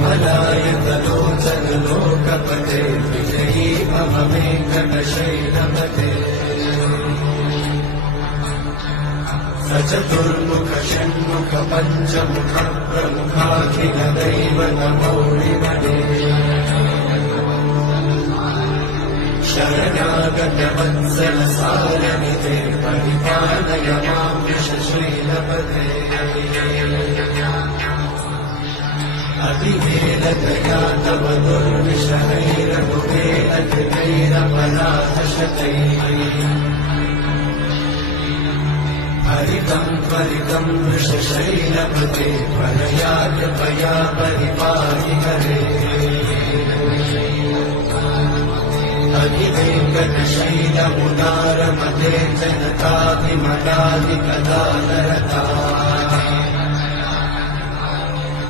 कमलायतलोचन लोकपते विजयी मम वेङ्कटशैलपते सचतुर्मुख षण्मुख पञ्चमुख प्रमुखाखिल दैवतमौलिमणे शरणागत वत्सल सारनिधे परिपालय मां यशशीलपते अभिवेलतया तव दुर्विषहैरघुवेलधृतैरपराधशतैः हरितं त्वरितं वृषशैलपते त्वरया कृपया परिपाहि हरे अभिवेङ्कटशैलमुदारमते जनताभिमताधिकदानर